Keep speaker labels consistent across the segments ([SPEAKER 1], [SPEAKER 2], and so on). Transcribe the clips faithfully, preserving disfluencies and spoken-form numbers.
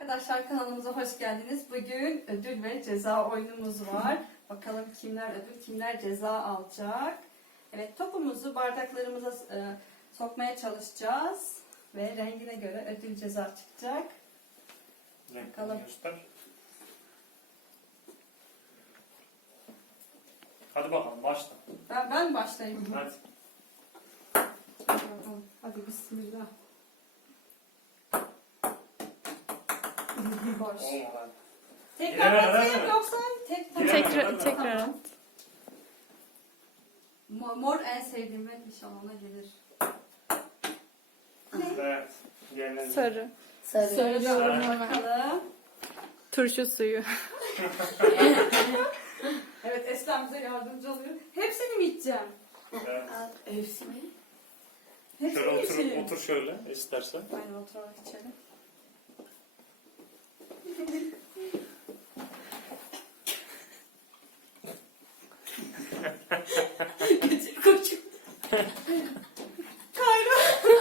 [SPEAKER 1] Arkadaşlar kanalımıza hoş geldiniz. Bugün ödül ve ceza oyunumuz var. Bakalım kimler ödül, kimler ceza alacak. Evet, topumuzu bardaklarımıza e, sokmaya çalışacağız. Ve rengine göre ödül ceza çıkacak. Bakalım.
[SPEAKER 2] Göster. Hadi bakalım başla.
[SPEAKER 1] Ben, ben başlayayım.
[SPEAKER 2] Hadi.
[SPEAKER 1] Hadi bakalım. Hadi bismillah. Boş.
[SPEAKER 2] Olmadı.
[SPEAKER 1] Tekrar
[SPEAKER 2] Giremem,
[SPEAKER 1] atayım
[SPEAKER 2] değil mi?
[SPEAKER 1] yoksa tek tek.
[SPEAKER 2] Giremem.
[SPEAKER 3] Tekrar, tekrar at.
[SPEAKER 1] Mor, mor en sevdiğim renk, inşallah ona gelir.
[SPEAKER 2] Evet. Yerine
[SPEAKER 3] Sarı.
[SPEAKER 4] Sarı.
[SPEAKER 1] Söylüyorum
[SPEAKER 2] Sarı.
[SPEAKER 1] bakalım.
[SPEAKER 3] Turşu suyu.
[SPEAKER 1] Evet, Eslem bize yardımcı oluyor. Hepsini mi içeceğim?
[SPEAKER 2] Evet.
[SPEAKER 4] Hepsi mi?
[SPEAKER 1] Hepsini
[SPEAKER 2] Şöyle
[SPEAKER 1] mi
[SPEAKER 2] otur,
[SPEAKER 1] içeyim?
[SPEAKER 2] otur şöyle istersen.
[SPEAKER 1] Aynen, oturarak içelim.
[SPEAKER 4] Koçum.
[SPEAKER 1] Kayra.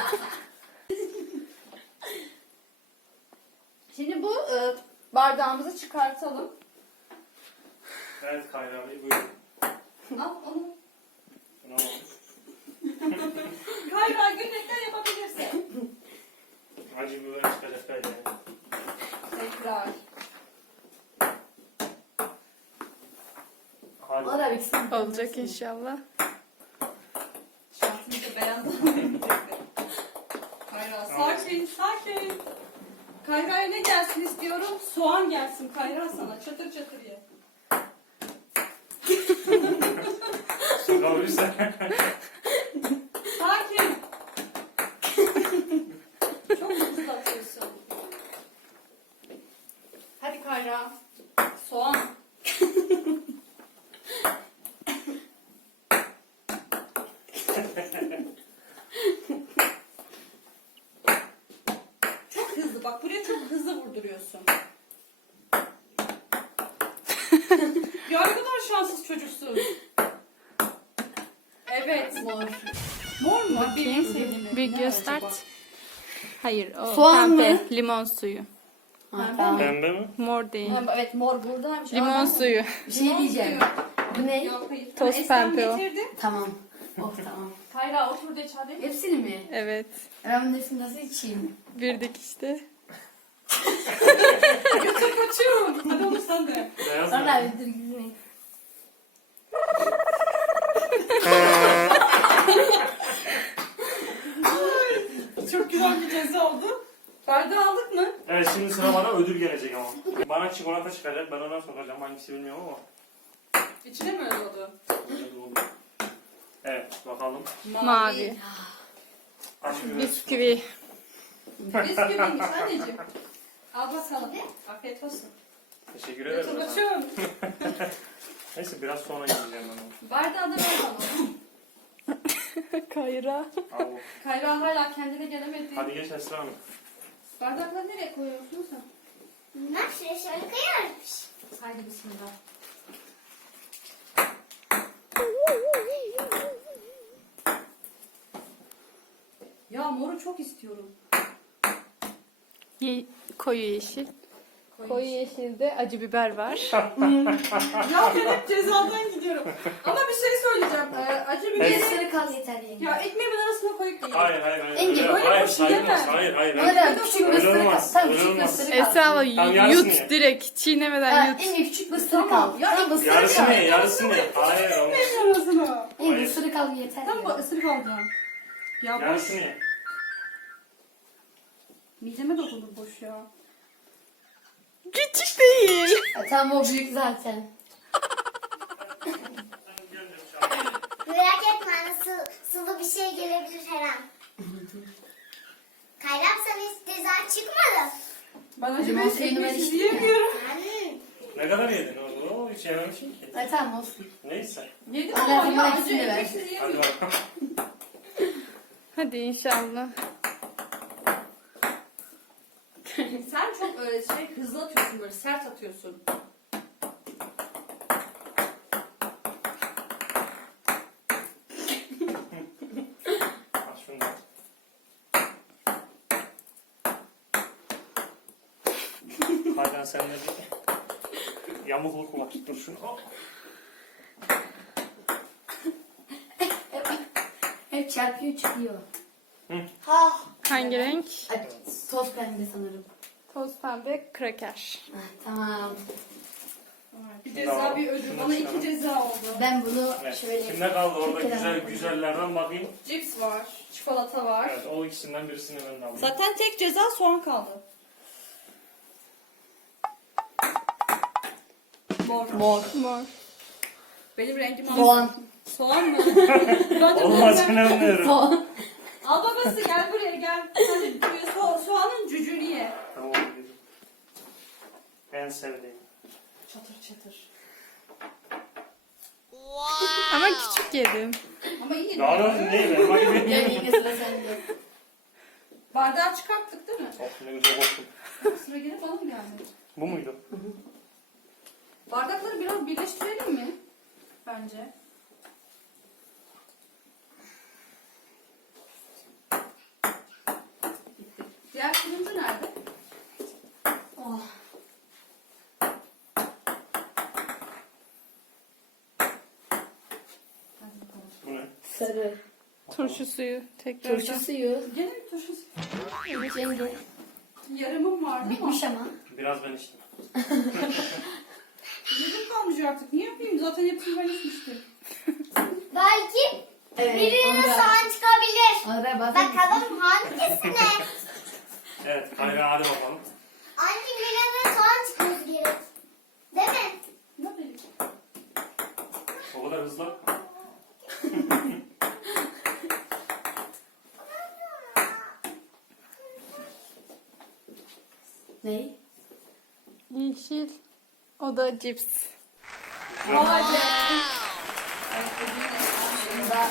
[SPEAKER 1] Şimdi bu e, bardağımızı çıkartalım.
[SPEAKER 2] Evet Kayra Bey buyurun.
[SPEAKER 1] Al onu.
[SPEAKER 2] Ne oldu?
[SPEAKER 1] Kayra, günlükler yapabilirsin.
[SPEAKER 2] Acı biber çıkacak Kayra.
[SPEAKER 1] Tekrar.
[SPEAKER 2] Hadi.
[SPEAKER 4] Var abi ikisi.
[SPEAKER 3] Olacak inşallah.
[SPEAKER 1] Şansımızı beğendim. Kayra sakin, sakin. Kayra'ya ne gelsin istiyorum? Soğan gelsin Kayra sana. Çatır çatır ye.
[SPEAKER 2] Su kalırsa.
[SPEAKER 1] Sakin. Çok hızlı atıyorsun. Hadi Kayra. Soğan. Çok hızlı. Bak, buraya çok hızlı vurduruyorsun. Ya ne kadar şanssız çocuksun. Evet.
[SPEAKER 4] Mor.
[SPEAKER 1] Mor mu?
[SPEAKER 3] Bakayım.
[SPEAKER 1] Benim sevdiğim.
[SPEAKER 3] Bir
[SPEAKER 1] Ne
[SPEAKER 3] göster.
[SPEAKER 1] acaba?
[SPEAKER 3] Hayır, o
[SPEAKER 4] Soğan
[SPEAKER 3] pembe.
[SPEAKER 4] mı?
[SPEAKER 3] Limon suyu.
[SPEAKER 4] Ha,
[SPEAKER 1] Ben
[SPEAKER 4] tamam.
[SPEAKER 2] Pembe mi?
[SPEAKER 3] Mor değil.
[SPEAKER 1] Ha, evet, mor buradaymış. Aa,
[SPEAKER 3] Limon
[SPEAKER 1] ben-
[SPEAKER 3] suyu.
[SPEAKER 4] Bir şey diyeceğim. Bu ne?
[SPEAKER 1] Yok, hayır.
[SPEAKER 3] Toz
[SPEAKER 1] Eslem
[SPEAKER 3] pembe o.
[SPEAKER 1] getirdi.
[SPEAKER 4] Tamam. Oh tamam.
[SPEAKER 1] Kayra otur de çağırayım.
[SPEAKER 4] Hepsini mi?
[SPEAKER 3] Evet.
[SPEAKER 4] Ben bunun hepsini nasıl içeyim?
[SPEAKER 3] Birdik işte.
[SPEAKER 1] Götür koçum. Hadi onu sen de.
[SPEAKER 2] Beyaz
[SPEAKER 4] Sonra
[SPEAKER 2] mı?
[SPEAKER 4] abi dur gizleyin.
[SPEAKER 1] Çok güzel bir ceza oldu. Bardağı aldık mı?
[SPEAKER 2] Evet şimdi sıra bana ödül gelecek ama. Bana çikolata çıkacak ben ona sokacağım hangisi bilmiyorum ama.
[SPEAKER 1] İçine mi öyle oldu?
[SPEAKER 2] Öyle oldu. Evet bakalım.
[SPEAKER 3] Mavi.
[SPEAKER 2] Aç biber.
[SPEAKER 3] Bisküvi.
[SPEAKER 1] Bisküviymiş anneciğim. Al bakalım. Afiyet olsun.
[SPEAKER 2] Teşekkür
[SPEAKER 1] Götür
[SPEAKER 2] ederim.
[SPEAKER 1] koçum.
[SPEAKER 2] Neyse biraz sonra yiyeceğim ben onu.
[SPEAKER 1] Bardağı da ver bana.
[SPEAKER 3] Kayra.
[SPEAKER 2] Al bu.
[SPEAKER 1] Kayra hala kendine gelemedi.
[SPEAKER 2] Hadi geç Esra Hanım.
[SPEAKER 1] Bardakları nereye koyuyorsun sen?
[SPEAKER 5] Bunlar şöyle şöyle kayarmış.
[SPEAKER 1] Haydi bismillah. Ya moru çok istiyorum.
[SPEAKER 3] Ye- koyu yeşil.
[SPEAKER 1] Koyu
[SPEAKER 3] Koyu yeşilde acı biber var.
[SPEAKER 1] Ya ben hep cezadan gidiyorum. Ama bir şey söyleyeceğim. Ee, acı bir
[SPEAKER 4] Bir
[SPEAKER 2] Evet.
[SPEAKER 4] sürü kal yeter yani.
[SPEAKER 1] Ya ekmeğimin arasına koyup yiyeyim.
[SPEAKER 2] Hayır hayır hayır.
[SPEAKER 4] Engin,
[SPEAKER 2] Öyle-
[SPEAKER 1] öyle
[SPEAKER 2] hayır,
[SPEAKER 1] boş
[SPEAKER 2] sayılmaz.
[SPEAKER 1] yeme.
[SPEAKER 2] Hayır hayır.
[SPEAKER 4] Bunlar
[SPEAKER 2] hayır.
[SPEAKER 4] abi küçük
[SPEAKER 2] Öyle
[SPEAKER 4] ısırık
[SPEAKER 2] olmaz,
[SPEAKER 4] kal. Tamam
[SPEAKER 2] öyle
[SPEAKER 4] küçük
[SPEAKER 2] olmaz.
[SPEAKER 4] ısırık kal.
[SPEAKER 3] Esra abla
[SPEAKER 2] Tamam, yarısını ye.
[SPEAKER 3] yut direkt. Çiğnemeden
[SPEAKER 4] Ha,
[SPEAKER 3] yut.
[SPEAKER 4] en iyi küçük ısırık
[SPEAKER 1] Tamam.
[SPEAKER 4] al.
[SPEAKER 1] Ya
[SPEAKER 4] Tamam ısırık
[SPEAKER 2] Yarısı
[SPEAKER 4] al.
[SPEAKER 2] ne? Yarısı ne? Hayır olmaz.
[SPEAKER 1] Arasına.
[SPEAKER 4] En iyi
[SPEAKER 2] Hayır.
[SPEAKER 4] ısırık al yeter.
[SPEAKER 1] Tam bu
[SPEAKER 4] ya.
[SPEAKER 1] ısırık alacağım. Ya boş.
[SPEAKER 2] Yarısı ne?
[SPEAKER 1] Mideme dokundu boş ya.
[SPEAKER 3] Küçük değil.
[SPEAKER 4] Ha, tamam o büyük zaten.
[SPEAKER 5] Merak etme anne, sı- sıvı bir şey gelebilir her an. Kayrap sana hiç ceza çıkmadı.
[SPEAKER 1] Ben acı
[SPEAKER 4] Limon
[SPEAKER 1] bir
[SPEAKER 4] suyunu ben
[SPEAKER 1] ekmeksiz
[SPEAKER 4] içtim ya.
[SPEAKER 1] yiyemiyorum.
[SPEAKER 5] Anne.
[SPEAKER 2] Ne kadar yedin oğlum? Oo, hiç yememişim ki.
[SPEAKER 4] Ha, tamam olsun.
[SPEAKER 2] Neyse.
[SPEAKER 1] Yedim
[SPEAKER 4] Anne,
[SPEAKER 1] ama ya
[SPEAKER 4] limon
[SPEAKER 1] acı
[SPEAKER 4] ikisini de ver.
[SPEAKER 1] ekmeksiz
[SPEAKER 2] Hadi
[SPEAKER 1] yiyemiyorum.
[SPEAKER 2] bakalım.
[SPEAKER 3] Hadi inşallah.
[SPEAKER 1] Sen çok öyle şey hızlı atıyorsun, böyle sert atıyorsun.
[SPEAKER 2] Al şunu da. Hakan sende bir yamukluk var. Dur şunu. Oh.
[SPEAKER 4] Hep çarpıyor çıkıyor.
[SPEAKER 5] Ha.
[SPEAKER 3] Hangi renk?
[SPEAKER 4] Ay, toz pembe sanırım.
[SPEAKER 3] Toz pembe kraker.
[SPEAKER 4] Ha, tamam.
[SPEAKER 1] Bir ceza bir ödül. Bana iki ceza oldu.
[SPEAKER 4] Ben bunu
[SPEAKER 2] Evet.
[SPEAKER 4] şöyle...
[SPEAKER 2] Kimde kaldı orada
[SPEAKER 4] Çok
[SPEAKER 2] güzel
[SPEAKER 4] önemli.
[SPEAKER 2] güzellerden bakayım.
[SPEAKER 1] Cips var. Çikolata var.
[SPEAKER 2] Evet o ikisinden birisini ben de aldım.
[SPEAKER 1] Zaten tek ceza soğan kaldı. Mor.
[SPEAKER 4] Mor.
[SPEAKER 3] Mor.
[SPEAKER 1] Benim rengim al.
[SPEAKER 4] Soğan.
[SPEAKER 1] Soğan mı? Bence
[SPEAKER 2] Olmaz
[SPEAKER 1] ben-
[SPEAKER 2] inanmıyorum.
[SPEAKER 4] Soğan.
[SPEAKER 1] Al babası gel buraya gel. Hadi so soğanın cücüğünü ye.
[SPEAKER 2] Tamam. En sevdiğim.
[SPEAKER 1] Çatır çatır.
[SPEAKER 3] Ama küçük yedim.
[SPEAKER 1] Ama iyi.
[SPEAKER 2] Daha da ne elma gibi.
[SPEAKER 4] Gel yine sıra sende.
[SPEAKER 1] Bardağı çıkarttık değil mi?
[SPEAKER 2] Of ne güzel koktu.
[SPEAKER 1] Sıra gelip bana mı geldi?
[SPEAKER 2] Bu muydu?
[SPEAKER 1] Bardakları biraz birleştirelim mi? Bence. Diğer turuncu nerede?
[SPEAKER 4] Oh.
[SPEAKER 1] Hadi bakalım.
[SPEAKER 2] Bu ne?
[SPEAKER 4] Sarı.
[SPEAKER 3] Turşu suyu tekrar.
[SPEAKER 4] Turşu suyu.
[SPEAKER 1] Gene bir turşu.
[SPEAKER 4] Yenge.
[SPEAKER 1] Yarımım vardı ama.
[SPEAKER 4] Bitmiş ama.
[SPEAKER 2] Biraz ben içtim.
[SPEAKER 1] Yarım kalmış artık. Niye yapayım? Zaten hepsini ben içmiştim.
[SPEAKER 5] Belki
[SPEAKER 4] Evet.
[SPEAKER 5] birine
[SPEAKER 4] Onur abi.
[SPEAKER 5] soğan çıkabilir.
[SPEAKER 4] Onur abi bazen-
[SPEAKER 5] Bakalım hangisine?
[SPEAKER 2] Evet Kayra hadi bakalım.
[SPEAKER 5] Hangi birine soğan çıkması gerek? Değil mi?
[SPEAKER 1] Ne bileyim.
[SPEAKER 2] O kadar hızlı.
[SPEAKER 4] Ne?
[SPEAKER 3] Yeşil. O da cips.
[SPEAKER 1] Vay be.
[SPEAKER 4] Bunda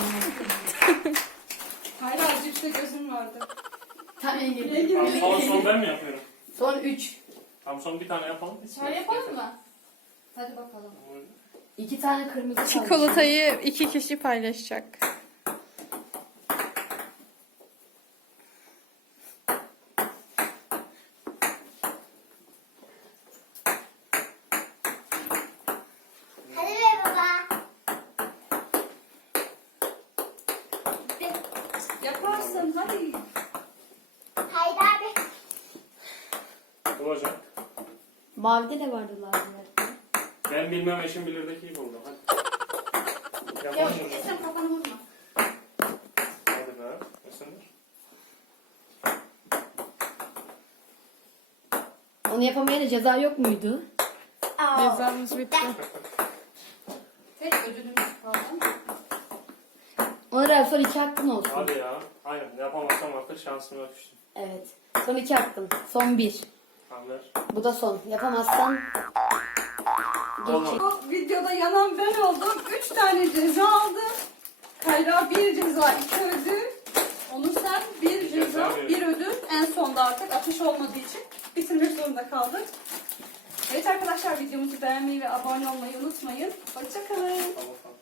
[SPEAKER 1] Hala cipste gözüm vardı.
[SPEAKER 4] tam yenge.
[SPEAKER 2] Tamam, son, son ben mi yapıyorum?
[SPEAKER 4] Son üç.
[SPEAKER 2] Tamam son bir tane yapalım.
[SPEAKER 1] Çay yapalım mı? Hadi bakalım.
[SPEAKER 4] İki tane kırmızı kaldı.
[SPEAKER 3] Çikolatayı iki kişi paylaşacak.
[SPEAKER 5] Hadi be baba.
[SPEAKER 1] Yaparsın hadi.
[SPEAKER 5] Haydi abi.
[SPEAKER 2] Olacak.
[SPEAKER 4] Mavide de vardı lacivert.
[SPEAKER 2] Ben bilmem eşim bilirdeki iyi buldum. Hadi.
[SPEAKER 1] Yok
[SPEAKER 2] Yapalım mı?
[SPEAKER 1] sen kafanı vurma.
[SPEAKER 2] Hadi be. Isındır.
[SPEAKER 4] Onu yapamayana ceza yok muydu?
[SPEAKER 3] Cezamız bitti.
[SPEAKER 1] Tek ödülümüz kaldı.
[SPEAKER 4] Onur abi son iki hakkın olsun.
[SPEAKER 2] Hadi ya. Aynen yapamazsam artık şansımı öpüştüm.
[SPEAKER 4] Evet. Son iki hakkın. Son bir.
[SPEAKER 2] Tamam ver.
[SPEAKER 4] Bu da son. Yapamazsan
[SPEAKER 2] Olmaz.
[SPEAKER 1] Bu videoda yanan ben oldum. Üç tane ceza aldım. Kayra bir ceza, iki ödül. Onur sen bir ceza,
[SPEAKER 2] bir.
[SPEAKER 1] bir ödül. En sonda artık atış olmadığı için bitirmek zorunda kaldık. Evet arkadaşlar videomuzu beğenmeyi ve abone olmayı unutmayın. Hoşçakalın.
[SPEAKER 2] Tamam tamam.